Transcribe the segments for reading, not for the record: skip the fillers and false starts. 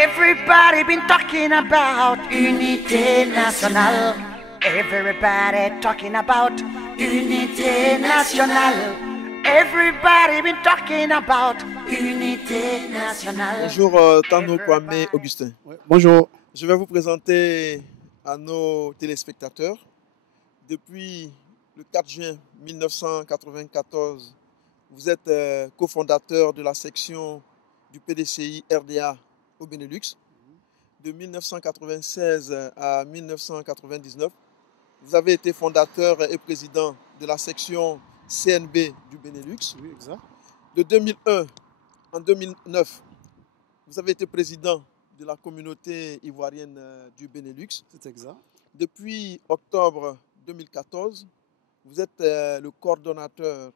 Everybody been talking about unité nationale. Everybody talking about unité nationale. Everybody been talking about unité nationale. Bonjour Tano Kwame Augustin. Ouais, bonjour. Je vais vous présenter à nos téléspectateurs. Depuis le 4 juin 1994, vous êtes cofondateur de la section du PDCI RDA au Benelux. De 1996 à 1999, vous avez été fondateur et président de la section CNB du Benelux. Oui, exact. De 2001 en 2009, vous avez été président de la communauté ivoirienne du Benelux. C'est exact. Depuis octobre 2014, vous êtes le coordonnateur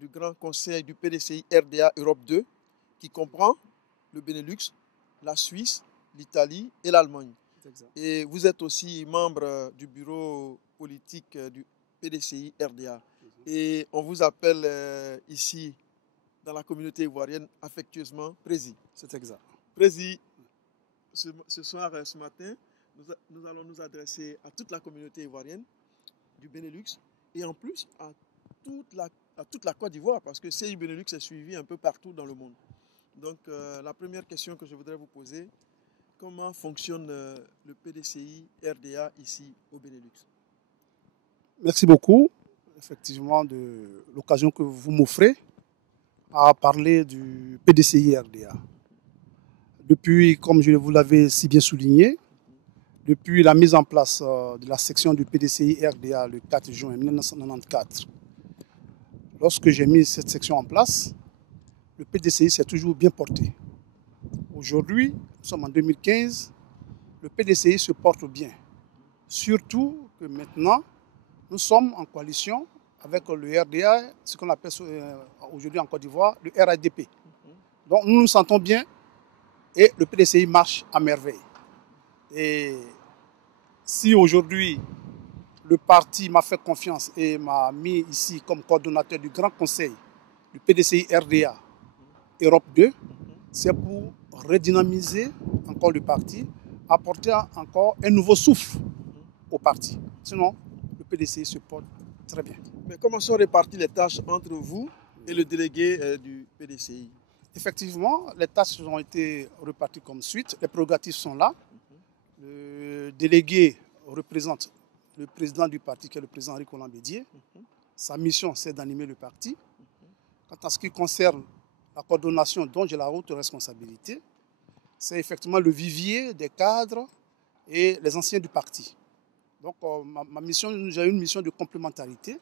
du Grand Conseil du PDCI RDA Europe 2, qui comprend le Benelux, la Suisse, l'Italie et l'Allemagne. Et vous êtes aussi membre du bureau politique du PDCI RDA. Et on vous appelle ici, dans la communauté ivoirienne, affectueusement Prési. C'est exact. Prési, ce soir, ce matin, nous allons nous adresser à toute la communauté ivoirienne du Benelux et en plus à toute la Côte d'Ivoire, parce que CI Benelux est suivi un peu partout dans le monde. Donc la première question que je voudrais vous poser, comment fonctionne le PDCI RDA ici au Benelux? Merci beaucoup, effectivement, de l'occasion que vous m'offrez à parler du PDCI RDA. Depuis, comme je vous l'avais si bien souligné, depuis la mise en place de la section du PDCI RDA le 4 juin 1994, lorsque j'ai mis cette section en place, le PDCI s'est toujours bien porté. Aujourd'hui, nous sommes en 2015, le PDCI se porte bien. Surtout que maintenant, nous sommes en coalition avec le RDA, ce qu'on appelle aujourd'hui en Côte d'Ivoire, le RADP. Donc nous nous sentons bien et le PDCI marche à merveille. Et si aujourd'hui, le parti m'a fait confiance et m'a mis ici comme coordonnateur du Grand Conseil du PDCI RDA Europe 2, c'est pour redynamiser encore le parti, apporter encore un nouveau souffle au parti. Sinon, le PDCI se porte très bien. Mais comment sont réparties les tâches entre vous et le délégué du PDCI? Effectivement, les tâches ont été réparties comme suite. Les prérogatives sont là. Le délégué représente le président du parti, qui est le président Henri Bédier. Sa mission, c'est d'animer le parti. Quant à ce qui concerne la coordination dont j'ai la haute responsabilité, c'est effectivement le vivier des cadres et les anciens du parti. Donc ma mission, j'ai une mission de complémentarité.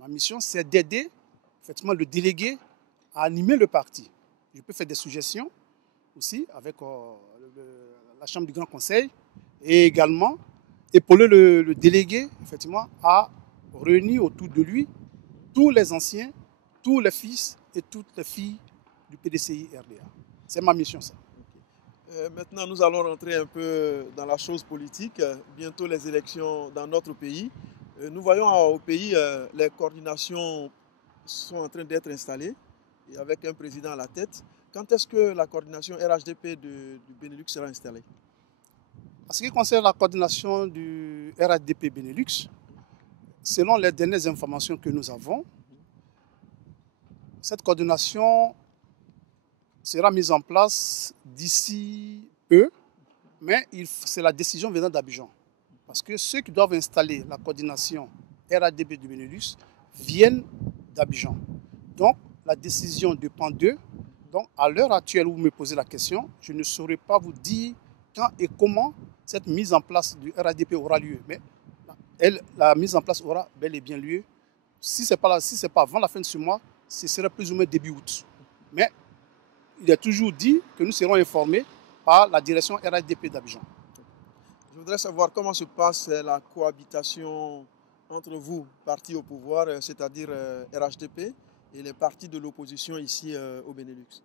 Ma mission, c'est d'aider effectivement le délégué à animer le parti. Je peux faire des suggestions aussi avec la Chambre du Grand Conseil et également épauler le délégué effectivement à réunir autour de lui tous les anciens, tous les fils et toutes les filles du PDCI RDA. C'est ma mission, ça. Maintenant, nous allons rentrer un peu dans la chose politique. Bientôt les élections dans notre pays. Nous voyons au pays, les coordinations sont en train d'être installées et avec un président à la tête. Quand est-ce que la coordination RHDP du Benelux sera installée? En ce qui concerne la coordination du RHDP Benelux, selon les dernières informations que nous avons, cette coordination sera mise en place d'ici peu, mais c'est la décision venant d'Abidjan. Parce que ceux qui doivent installer la coordination RHDP du Benelux viennent d'Abidjan. Donc, la décision dépend d'eux. Donc, à l'heure actuelle où vous me posez la question, je ne saurais pas vous dire quand et comment cette mise en place du RHDP aura lieu. Mais la mise en place aura bel et bien lieu. Si ce n'est pas avant la fin de ce mois, ce serait plus ou moins début août. Mais il est toujours dit que nous serons informés par la direction RHDP d'Abidjan. Je voudrais savoir comment se passe la cohabitation entre vous, partis au pouvoir, c'est-à-dire RHDP, et les partis de l'opposition ici au Benelux.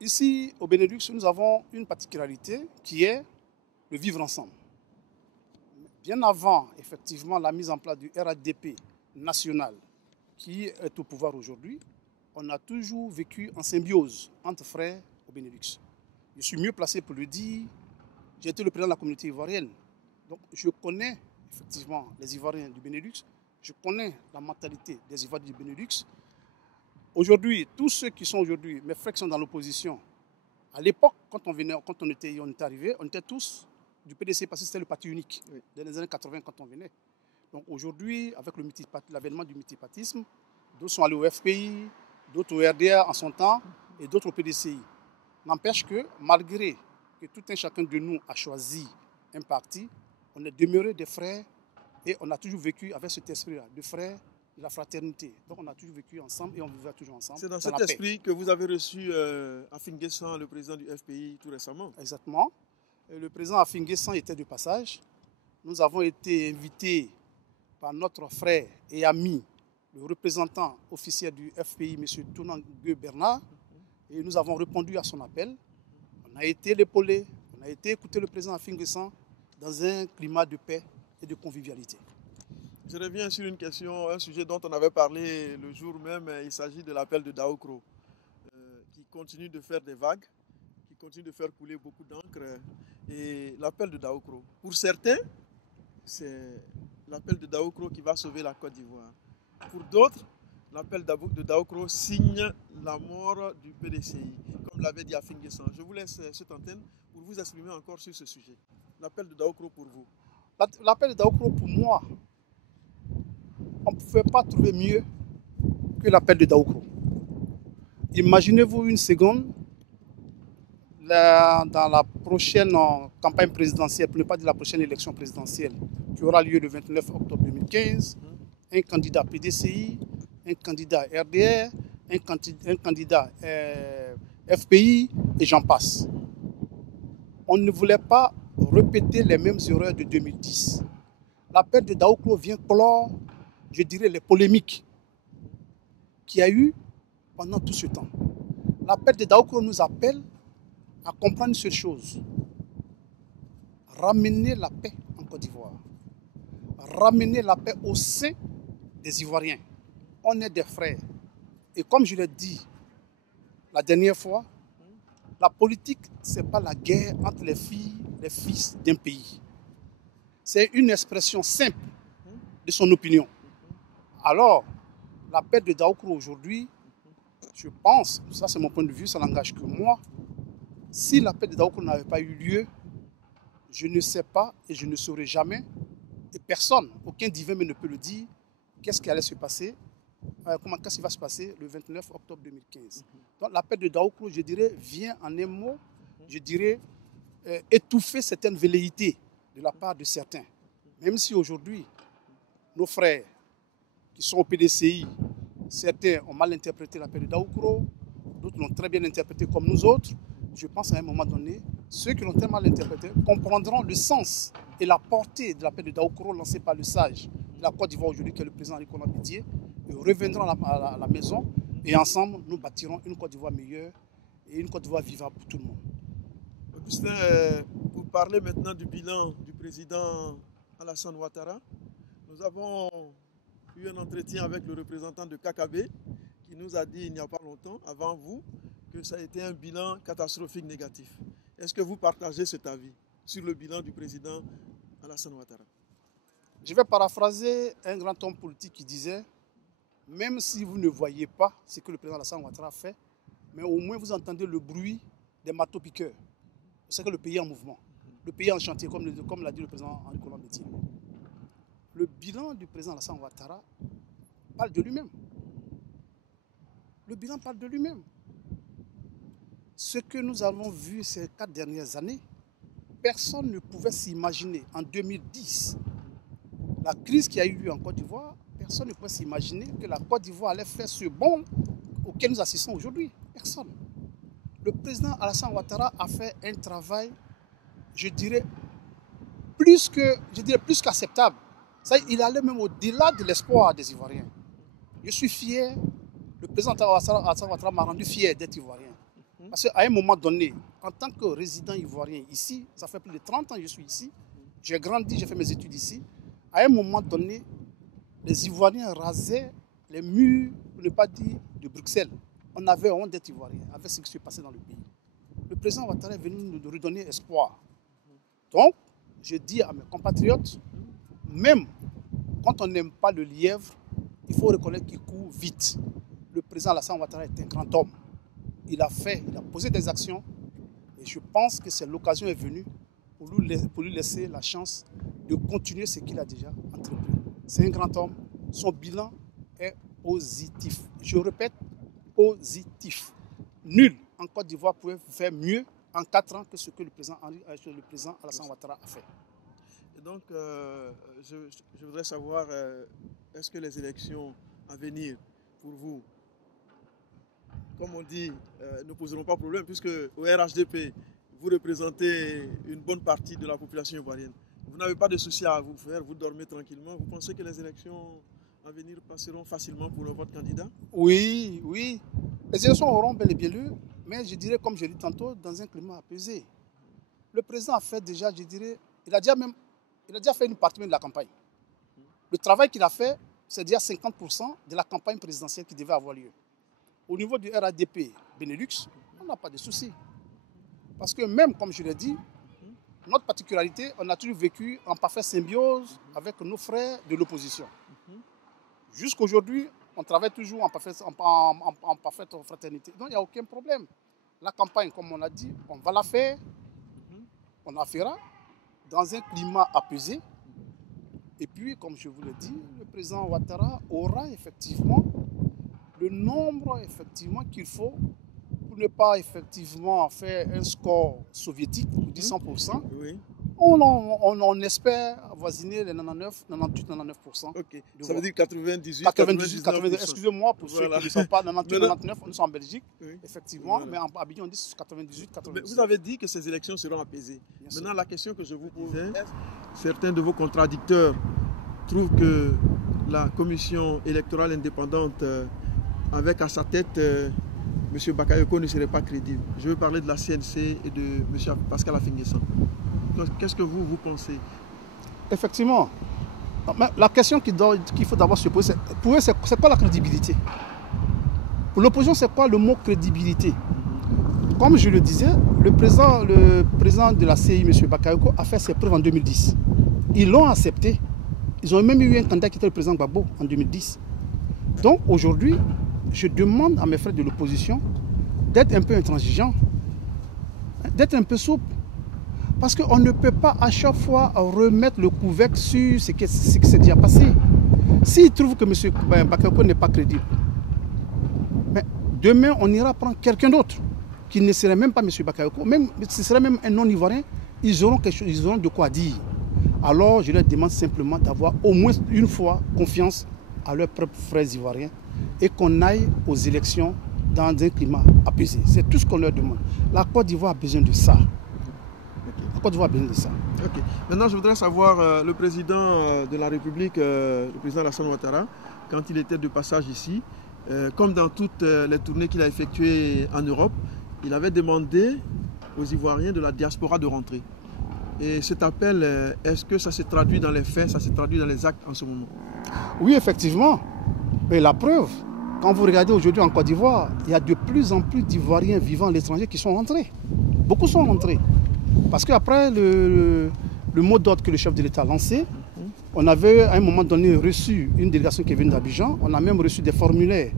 Ici, au Benelux, nous avons une particularité qui est le vivre ensemble. Bien avant, effectivement, la mise en place du RHDP national, qui est au pouvoir aujourd'hui, on a toujours vécu en symbiose entre frères au Benelux. Je suis mieux placé pour le dire. J'ai été le président de la communauté ivoirienne. Donc je connais effectivement les Ivoiriens du Benelux. Je connais la mentalité des Ivoiriens du Benelux. Aujourd'hui, tous ceux qui sont aujourd'hui, mes frères qui sont dans l'opposition, à l'époque, quand on était arrivé, on était tous du PDC parce que c'était le parti unique dans les années 80 quand on venait. Donc aujourd'hui, avec l'avènement du multipartisme, d'autres sont allés au FPI, d'autres au RDA en son temps et d'autres au PDCI. N'empêche que malgré que tout un chacun de nous a choisi un parti, on est demeuré des frères et on a toujours vécu avec cet esprit-là, de frères, de la fraternité. Donc on a toujours vécu ensemble et on vivra toujours ensemble. C'est dans cet esprit que vous avez reçu Afin Guessan, le président du FPI, tout récemment. Exactement. Le président Afin Guessan était de passage. Nous avons été invités par notre frère et ami, le représentant officiel du FPI, M. Tounangue Bernard, et nous avons répondu à son appel. On a été l'épaulé, on a été écouter le président Afin Guessan dans un climat de paix et de convivialité. Je reviens sur une question, un sujet dont on avait parlé le jour même. Il s'agit de l'appel de Daoukro, qui continue de faire des vagues, qui continue de faire couler beaucoup d'encre. Et l'appel de Daoukro, pour certains, c'est l'appel de Daoukro qui va sauver la Côte d'Ivoire. Pour d'autres, l'appel de Daoukro signe la mort du PDCI, comme l'avait dit Afin Guessan. Je vous laisse cette antenne pour vous exprimer encore sur ce sujet. L'appel de Daoukro pour vous. L'appel de Daoukro pour moi, on ne pouvait pas trouver mieux que l'appel de Daoukro. Imaginez-vous une seconde, dans la prochaine campagne présidentielle, pour ne pas dire la prochaine élection présidentielle, qui aura lieu le 29 octobre 2015, un candidat PDCI, un candidat RDR, un candidat FPI, et j'en passe. On ne voulait pas répéter les mêmes erreurs de 2010. L'appel de Daoukro vient clore, je dirais, les polémiques qu'il y a eu pendant tout ce temps. L'appel de Daoukro nous appelle à comprendre une seule chose. Ramener la paix en Côte d'Ivoire. Ramener la paix au sein des Ivoiriens. On est des frères. Et comme je l'ai dit la dernière fois, la politique, ce n'est pas la guerre entre les filles, les fils d'un pays. C'est une expression simple de son opinion. Alors, l'appel de Daoukro aujourd'hui, je pense, ça c'est mon point de vue, ça n'engage que moi, si l'appel de Daoukro n'avait pas eu lieu, je ne sais pas et je ne saurais jamais, et personne, aucun divin ne peut le dire, qu'est-ce qui allait se passer, qu'est-ce qui va se passer le 29 octobre 2015. Donc l'appel de Daoukro, je dirais, vient en un mot, je dirais, étouffer certaines velléités de la part de certains. Même si aujourd'hui, nos frères qui sont au PDCI, certains ont mal interprété l'appel de Daoukro, d'autres l'ont très bien interprété comme nous autres. Je pense à un moment donné, ceux qui l'ont très mal interprété comprendront le sens et la portée de l'appel de Daoukro lancé par le sage de la Côte d'Ivoire aujourd'hui, qui est le président Nicolas Bédié, et reviendront à la maison et ensemble nous bâtirons une Côte d'Ivoire meilleure et une Côte d'Ivoire vivable pour tout le monde. Augustin, pour parler maintenant du bilan du président Alassane Ouattara, nous avons eu un entretien avec le représentant de KKB qui nous a dit il n'y a pas longtemps, avant vous, que ça a été un bilan catastrophique négatif. Est-ce que vous partagez cet avis sur le bilan du président Alassane Ouattara? Je vais paraphraser un grand homme politique qui disait « Même si vous ne voyez pas ce que le président Alassane Ouattara fait, mais au moins vous entendez le bruit des marteaux-piqueurs. C'est que le pays est en mouvement, le pays est en chantier, comme l'a dit le président Nicolas Bédié. Le bilan du président Alassane Ouattara parle de lui-même. Le bilan parle de lui-même. Ce que nous avons vu ces 4 dernières années, personne ne pouvait s'imaginer en 2010, la crise qui a eu lieu en Côte d'Ivoire, personne ne pouvait s'imaginer que la Côte d'Ivoire allait faire ce bond auquel nous assistons aujourd'hui. Personne. Le président Alassane Ouattara a fait un travail, je dirais, plus qu'acceptable. Il allait même au-delà de l'espoir des Ivoiriens. Je suis fier, le président Alassane Ouattara m'a rendu fier d'être Ivoirien. Parce qu'à un moment donné, en tant que résident ivoirien ici, ça fait plus de 30 ans que je suis ici, j'ai grandi, j'ai fait mes études ici. À un moment donné, les Ivoiriens rasaient les murs, pour ne pas dire de Bruxelles. On avait honte d'être Ivoirien, avec ce qui se passait dans le pays. le président Ouattara est venu nous redonner espoir. Donc, je dis à mes compatriotes, même quand on n'aime pas le lièvre, il faut reconnaître qu'il court vite. Le président Alassane Ouattara est un grand homme. Il a posé des actions et je pense que l'occasion est venue pour lui laisser la chance de continuer ce qu'il a déjà entrepris. C'est un grand homme, son bilan est positif. Je répète, positif. Nul en Côte d'Ivoire pouvait faire mieux en 4 ans que ce que le président Alassane Ouattara a fait. Et donc, je voudrais savoir, est-ce que les élections à venir, pour vous, comme on dit, ne poseront pas problème, puisque au RHDP, vous représentez une bonne partie de la population ivoirienne. Vous n'avez pas de soucis à vous faire, vous dormez tranquillement. Vous pensez que les élections à venir passeront facilement pour votre candidat? Oui, oui. Les élections auront bel et bien lieu, mais je dirais, comme je l'ai dit tantôt, dans un climat apaisé. Le président a fait déjà, je dirais, il a déjà fait une partie de la campagne. Le travail qu'il a fait, c'est déjà 50% de la campagne présidentielle qui devait avoir lieu. Au niveau du RADP Benelux, on n'a pas de soucis. Parce que même, comme je l'ai dit, notre particularité, on a toujours vécu en parfaite symbiose avec nos frères de l'opposition. Jusqu'aujourd'hui, on travaille toujours en parfaite fraternité. Donc, il n'y a aucun problème. La campagne, comme on a dit, on va la faire. On la fera dans un climat apaisé. Et puis, comme je vous l'ai dit, le président Ouattara aura effectivement le nombre qu'il faut pour ne pas effectivement faire un score soviétique de 100%. Oui. On espère avoisiner les 98, 99%. Ok. Ça veut dire 98, 99%. Excusez-moi pour ceux qui ne sont pas 98, 99, on est en Belgique, oui. Effectivement, voilà. Mais en Abidjan on dit 98, 99. Mais vous avez dit que ces élections seront apaisées. Maintenant, la question que je vous pose est, certains de vos contradicteurs trouvent que la commission électorale indépendante, avec à sa tête M. Bakayoko, ne serait pas crédible. Je veux parler de la CNC et de M. Pascal Affi-N'Guessan. Qu'est-ce que vous pensez? Effectivement. La question qu'il faut d'abord se poser, pour eux, c'est quoi la crédibilité? Pour l'opposition, c'est quoi le mot crédibilité? Comme je le disais, le président de la CI, M. Bakayoko, a fait ses preuves en 2010. Ils l'ont accepté. Ils ont même eu un candidat qui était le président Gbagbo en 2010. Donc aujourd'hui, je demande à mes frères de l'opposition d'être un peu intransigeants, d'être un peu souples. Parce qu'on ne peut pas à chaque fois remettre le couvercle sur ce qui s'est déjà passé. S'ils trouvent que M. Bakayoko n'est pas crédible, mais demain on ira prendre quelqu'un d'autre qui ne serait même pas M. Bakayoko, même, ce serait même un non-ivoirien, ils auront quelque chose, ils auront de quoi dire. Alors je leur demande simplement d'avoir au moins une fois confiance à leurs propres frères ivoiriens et qu'on aille aux élections dans un climat apaisé. C'est tout ce qu'on leur demande. La Côte d'Ivoire a besoin de ça. La Côte d'Ivoire a besoin de ça. Okay. Maintenant, je voudrais savoir, le président de la République, le président Alassane Ouattara, quand il était de passage ici, comme dans toutes les tournées qu'il a effectuées en Europe, il avait demandé aux Ivoiriens de la diaspora de rentrer. Et cet appel, est-ce que ça se traduit dans les faits, ça se traduit dans les actes en ce moment? Oui, effectivement. Et la preuve, quand vous regardez aujourd'hui en Côte d'Ivoire, il y a de plus en plus d'Ivoiriens vivant à l'étranger qui sont rentrés. Beaucoup sont rentrés. Parce qu'après le mot d'ordre que le chef de l'État a lancé, on avait à un moment donné reçu une délégation qui venait d'Abidjan. On a même reçu des formulaires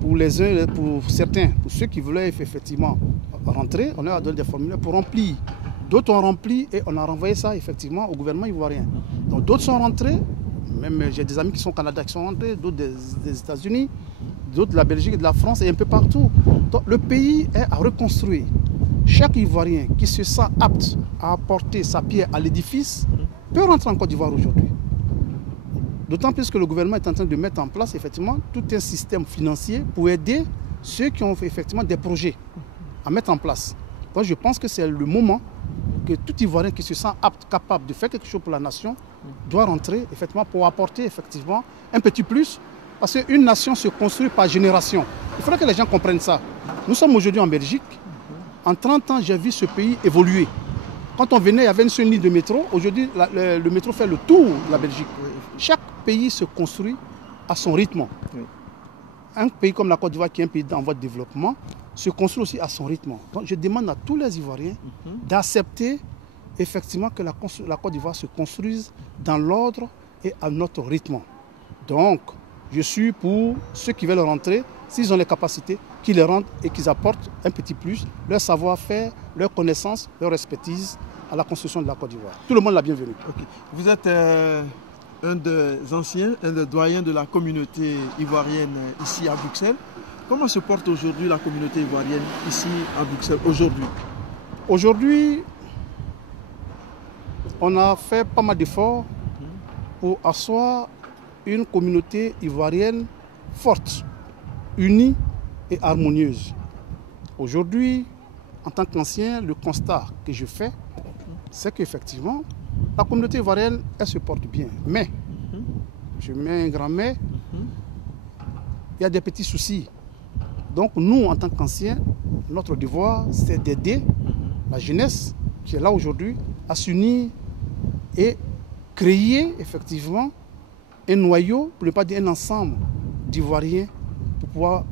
pour les uns, pour certains, pour ceux qui voulaient effectivement rentrer. On leur a donné des formulaires pour remplir. D'autres ont rempli et on a renvoyé ça effectivement au gouvernement ivoirien. Donc d'autres sont rentrés, même j'ai des amis qui sont au Canada qui sont rentrés, d'autres des États-Unis, d'autres de la Belgique et de la France et un peu partout. Donc le pays est à reconstruire. Chaque Ivoirien qui se sent apte à apporter sa pierre à l'édifice peut rentrer en Côte d'Ivoire aujourd'hui. D'autant plus que le gouvernement est en train de mettre en place effectivement tout un système financier pour aider ceux qui ont effectivement des projets à mettre en place. Donc je pense que c'est le moment que tout Ivoirien qui se sent apte, capable de faire quelque chose pour la nation, doit rentrer effectivement pour apporter effectivement un petit plus. Parce qu'une nation se construit par génération. Il faudrait que les gens comprennent ça. Nous sommes aujourd'hui en Belgique. En 30 ans, j'ai vu ce pays évoluer. Quand on venait, il y avait une seule ligne de métro. Aujourd'hui, le métro fait le tour de la Belgique. Chaque pays se construit à son rythme. un pays comme la Côte d'Ivoire, qui est un pays en voie de développement, se construit aussi à son rythme. Donc je demande à tous les Ivoiriens d'accepter effectivement que la Côte d'Ivoire se construise dans l'ordre et à notre rythme. Donc, je suis pour ceux qui veulent rentrer, s'ils ont les capacités, qu'ils les rentrent et qu'ils apportent un petit plus, leur savoir-faire, leur connaissance, leur expertise à la construction de la Côte d'Ivoire. Tout le monde l'a bienvenu. Okay. Vous êtes un des anciens, un des doyens de la communauté ivoirienne ici à Bruxelles. Comment se porte aujourd'hui la communauté ivoirienne ici à Bruxelles aujourd'hui? Aujourd'hui, on a fait pas mal d'efforts pour asseoir une communauté ivoirienne forte, unie et harmonieuse. Aujourd'hui, en tant qu'ancien, le constat que je fais, c'est qu'effectivement, la communauté ivoirienne, elle se porte bien. Mais, je mets un grand mais, il y a des petits soucis. Donc nous, en tant qu'anciens, notre devoir, c'est d'aider la jeunesse qui est là aujourd'hui à s'unir et créer effectivement un noyau, pour ne pas dire un ensemble d'Ivoiriens pour pouvoir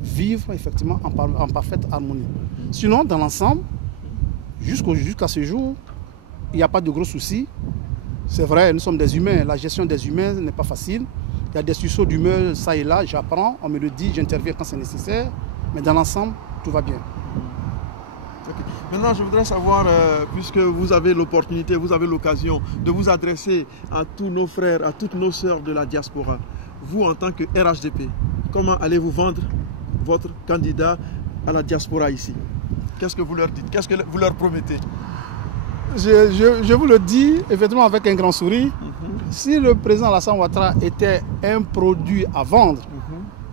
vivre effectivement en parfaite harmonie. Sinon, dans l'ensemble, jusqu'à ce jour, il n'y a pas de gros soucis. C'est vrai, nous sommes des humains, la gestion des humains n'est pas facile. Il y a des sursauts d'humeur, ça et là, j'apprends, on me le dit, j'interviens quand c'est nécessaire, mais dans l'ensemble, tout va bien. Okay. Maintenant, je voudrais savoir, puisque vous avez l'opportunité, vous avez l'occasion de vous adresser à tous nos frères, à toutes nos sœurs de la diaspora, vous en tant que RHDP, comment allez-vous vendre votre candidat à la diaspora ici? Qu'est-ce que vous leur dites? Qu'est-ce que vous leur promettez? Je vous le dis, effectivement, avec un grand sourire. Si le président Alassane Ouattara était un produit à vendre,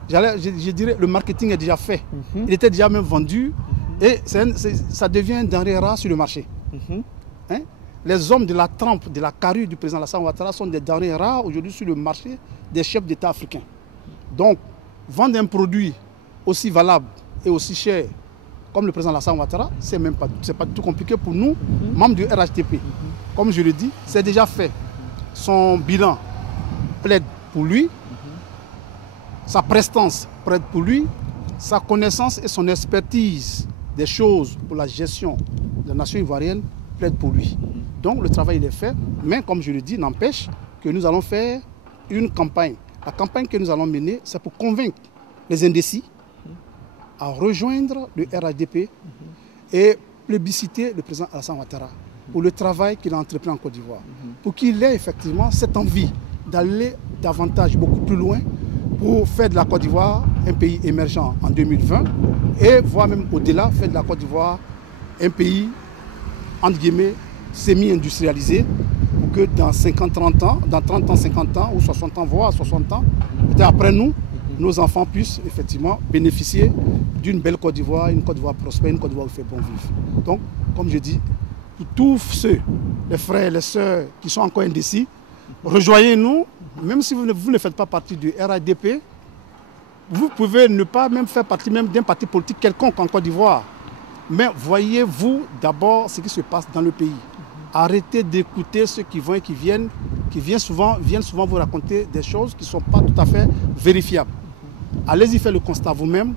je dirais le marketing est déjà fait. Il était déjà même vendu et ça devient une denrée rare sur le marché. Hein? Les hommes de la trempe, de la carrure du président Alassane Ouattara sont des denrées rares aujourd'hui sur le marché des chefs d'État africains. Donc, vendre un produit aussi valable et aussi cher comme le président Alassane Ouattara, c'est pas tout compliqué pour nous, membres du RHDP. Comme je le dis, c'est déjà fait. Son bilan plaide pour lui, sa prestance plaide pour lui, sa connaissance et son expertise des choses pour la gestion de la nation ivoirienne plaide pour lui. Donc le travail il est fait, mais comme je le dis, n'empêche que nous allons faire une campagne. La campagne que nous allons mener, c'est pour convaincre les indécis à rejoindre le RHDP et plébisciter le président Alassane Ouattara pour le travail qu'il a entrepris en Côte d'Ivoire, pour qu'il ait effectivement cette envie d'aller davantage, beaucoup plus loin, pour faire de la Côte d'Ivoire un pays émergent en 2020 et voire même au-delà, faire de la Côte d'Ivoire un pays, entre guillemets, semi-industrialisé, pour que dans 50-30 ans, dans 30 ans, 50 ans ou 60 ans, voire 60 ans, peut-être après nous, nos enfants puissent effectivement bénéficier d'une belle Côte d'Ivoire, une Côte d'Ivoire prospère, une Côte d'Ivoire où il fait bon vivre. Donc, comme je dis, pour tous ceux, les frères, les sœurs qui sont encore indécis, rejoignez-nous, même si vous ne faites pas partie du RHDP, vous pouvez ne pas même faire partie même d'un parti politique quelconque en Côte d'Ivoire. Mais voyez-vous d'abord ce qui se passe dans le pays. Arrêtez d'écouter ceux qui vont et qui viennent souvent vous raconter des choses qui ne sont pas tout à fait vérifiables. Allez-y faire le constat vous-même,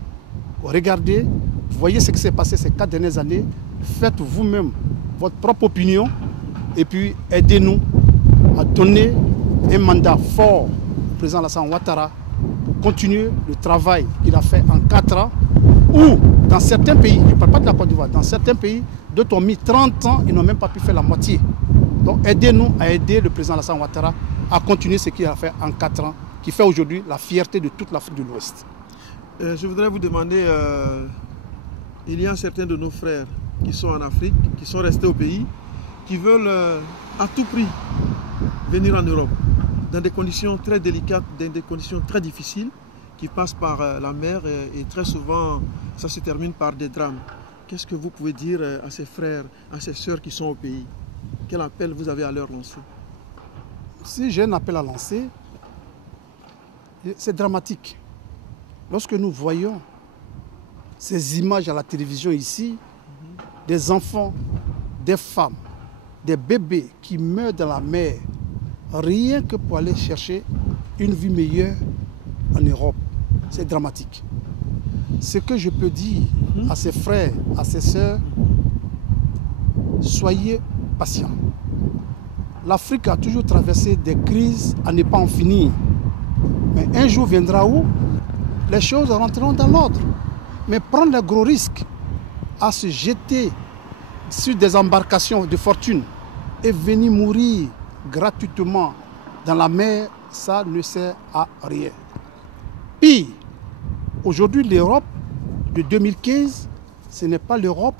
regardez, voyez ce qui s'est passé ces 4 dernières années, faites vous-même votre propre opinion et puis aidez-nous à donner un mandat fort au président Alassane Ouattara pour continuer le travail qu'il a fait en 4 ans ou dans certains pays, je ne parle pas de la Côte d'Ivoire, dans certains pays, d'autres ont mis 30 ans, ils n'ont même pas pu faire la moitié. Donc aidez-nous à aider le président Alassane Ouattara à continuer ce qu'il a fait en 4 ans, qui fait aujourd'hui la fierté de toute l'Afrique de l'Ouest. Je voudrais vous demander, il y a certains de nos frères qui sont en Afrique, qui sont restés au pays, qui veulent à tout prix venir en Europe, dans des conditions très délicates, dans des conditions très difficiles, qui passent par la mer et très souvent ça se termine par des drames. Qu'est-ce que vous pouvez dire à ces frères, à ces sœurs qui sont au pays? Quel appel vous avez à leur lancer? Si j'ai un appel à lancer, c'est dramatique. Lorsque nous voyons ces images à la télévision ici, des enfants, des femmes, des bébés qui meurent dans la mer, rien que pour aller chercher une vie meilleure en Europe. c'est dramatique. Ce que je peux dire à ses frères, à ses sœurs, soyez patients. L'Afrique a toujours traversé des crises à ne pas en finir. Mais un jour viendra où les choses rentreront dans l'ordre. Mais prendre le gros risque à se jeter sur des embarcations de fortune et venir mourir gratuitement dans la mer, ça ne sert à rien. Pire, aujourd'hui l'Europe de 2015, ce n'est pas l'Europe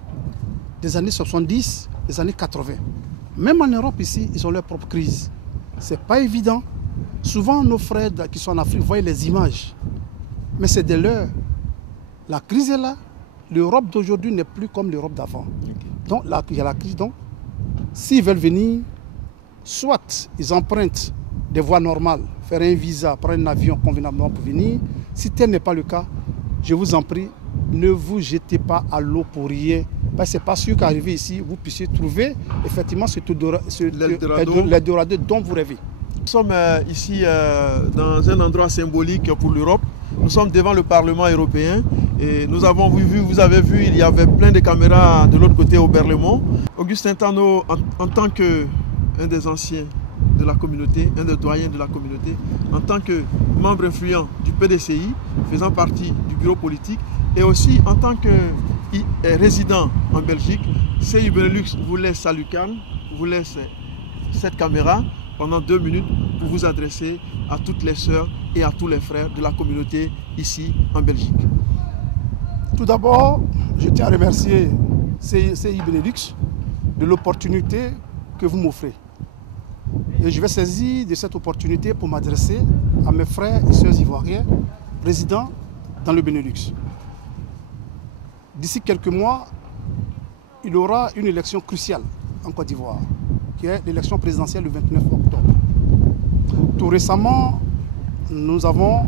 des années 70, des années 80. Même en Europe ici, ils ont leur propre crise. Ce n'est pas évident. Souvent, nos frères qui sont en Afrique voient les images. Mais c'est de l'heure. La crise est là. L'Europe d'aujourd'hui n'est plus comme l'Europe d'avant. Donc, là, il y a la crise. Donc, s'ils veulent venir, soit ils empruntent des voies normales, faire un visa, prendre un avion convenablement pour venir. Si tel n'est pas le cas, je vous en prie, ne vous jetez pas à l'eau pour rien. Parce que ce n'est pas sûr qu'arriver ici, vous puissiez trouver effectivement l'Eldorado dont vous rêvez. Nous sommes ici dans un endroit symbolique pour l'Europe. Nous sommes devant le Parlement européen et nous avons vu, vous avez vu, il y avait plein de caméras de l'autre côté au Berlaymont. Augustin Tano, en tant qu'un des anciens de la communauté, un des doyens de la communauté, en tant que membre influent du PDCI, faisant partie du bureau politique, et aussi en tant que résident en Belgique, CI Benelux vous laisse à Lucan, vous laisse cette caméra pendant 2 minutes pour vous adresser à toutes les sœurs et à tous les frères de la communauté ici en Belgique. Tout d'abord, je tiens à remercier CI Benelux de l'opportunité que vous m'offrez. Et je vais saisir de cette opportunité pour m'adresser à mes frères et sœurs ivoiriens résidant dans le Benelux. D'ici quelques mois, il y aura une élection cruciale en Côte d'Ivoire, qui est l'élection présidentielle le 29 octobre. Tout récemment, nous avons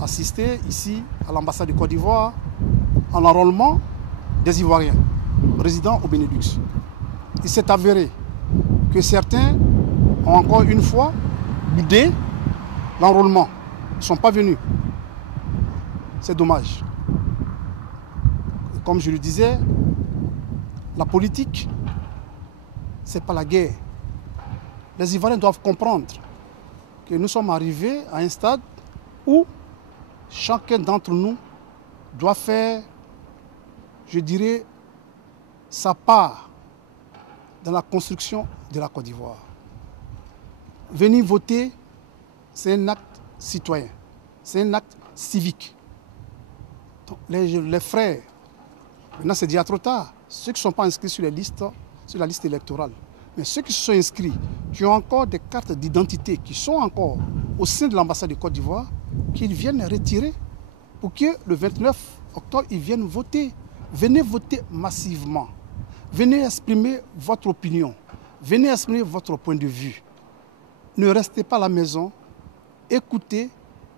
assisté ici à l'ambassade de Côte d'Ivoire à l'enrôlement des Ivoiriens résidant au Benelux. Il s'est avéré que certains ont encore une fois boudé l'enrôlement. Ils ne sont pas venus. C'est dommage. Comme je le disais, la politique, ce n'est pas la guerre. Les Ivoiriens doivent comprendre que nous sommes arrivés à un stade où chacun d'entre nous doit faire, je dirais, sa part dans la construction de la Côte d'Ivoire. Venir voter, c'est un acte citoyen, c'est un acte civique. Donc, les frères, maintenant c'est déjà trop tard, ceux qui ne sont pas inscrits sur la liste électorale, mais ceux qui se sont inscrits, qui ont encore des cartes d'identité, qui sont encore au sein de l'ambassade de Côte d'Ivoire, qu'ils viennent retirer pour que le 29 octobre, ils viennent voter. Venez voter massivement. Venez exprimer votre opinion. Venez exprimer votre point de vue. Ne restez pas à la maison. Écoutez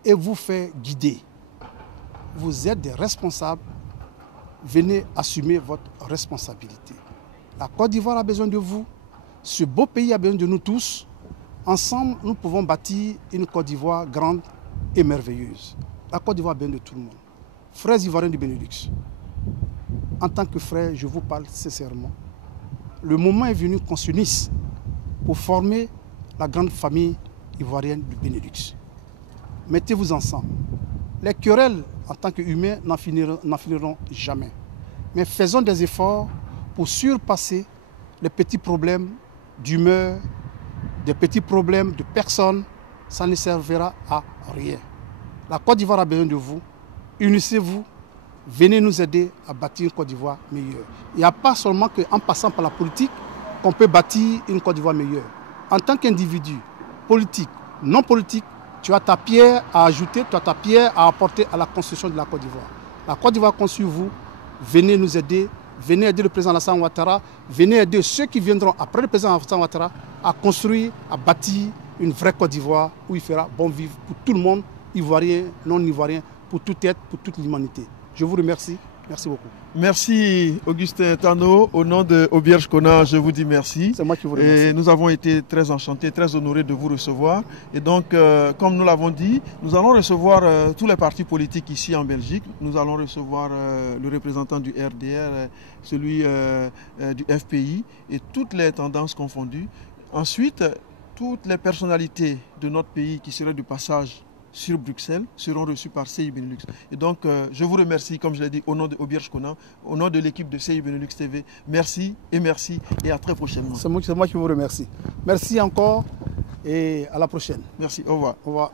et vous faites guider. Vous êtes des responsables. Venez assumer votre responsabilité. La Côte d'Ivoire a besoin de vous. Ce beau pays a besoin de nous tous. Ensemble, nous pouvons bâtir une Côte d'Ivoire grande et merveilleuse. La Côte d'Ivoire a besoin de tout le monde. Frères ivoiriens du Benelux, en tant que frère, je vous parle sincèrement. Le moment est venu qu'on s'unisse pour former la grande famille ivoirienne du Benelux. Mettez-vous ensemble. Les querelles, en tant qu'humains, n'en finiront jamais. Mais faisons des efforts pour surpasser les petits problèmes d'humeur, des petits problèmes de personnes. Ça ne servira à rien. La Côte d'Ivoire a besoin de vous. Unissez-vous. Venez nous aider à bâtir une Côte d'Ivoire meilleure. Il n'y a pas seulement qu'en passant par la politique qu'on peut bâtir une Côte d'Ivoire meilleure. En tant qu'individu, politique, non politique, tu as ta pierre à ajouter, tu as ta pierre à apporter à la construction de la Côte d'Ivoire. La Côte d'Ivoire construit vous. Venez nous aider. Venez aider le président Alassane Ouattara. Venez aider ceux qui viendront après le président Alassane Ouattara à construire, à bâtir une vraie Côte d'Ivoire où il fera bon vivre pour tout le monde, ivoirien, non ivoirien, pour tout être, pour toute l'humanité. Je vous remercie. Merci beaucoup. Merci Augustin Tano. Au nom de Auberge Kona, je vous dis merci. C'est moi qui vous remercie. Et nous avons été très enchantés, très honorés de vous recevoir. Et donc, comme nous l'avons dit, nous allons recevoir tous les partis politiques ici en Belgique. Nous allons recevoir le représentant du RDR, celui du FPI et toutes les tendances confondues. Ensuite, toutes les personnalités de notre pays qui seraient de passage sur Bruxelles seront reçus par CI Benelux. Et donc, je vous remercie, comme je l'ai dit, au nom de Auberge Kona, au nom de l'équipe de CI Benelux TV. Merci et à très prochainement. C'est moi qui vous remercie. Merci encore et à la prochaine. Merci, au revoir. Au revoir.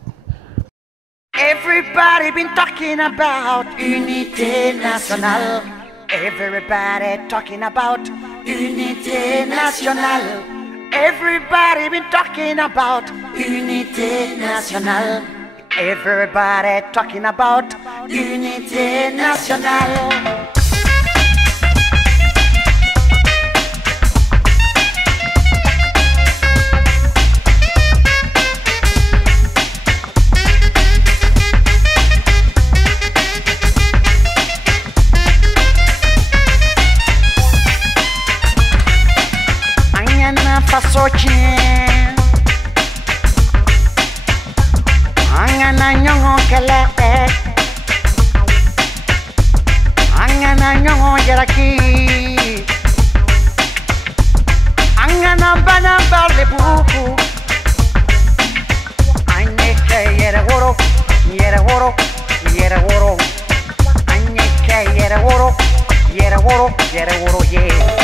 Everybody been talking about unité nationale. Everybody talking about unité nationale. Everybody been talking about unité nationale. Everybody talking about unité nationale. Angana fasochien, angana nyongo kele, angana nyongo jaraki, angana bana barle buku, anyeke yere woro, yere woro, yere woro, anyeke yere woro, yere woro, yere woro ye.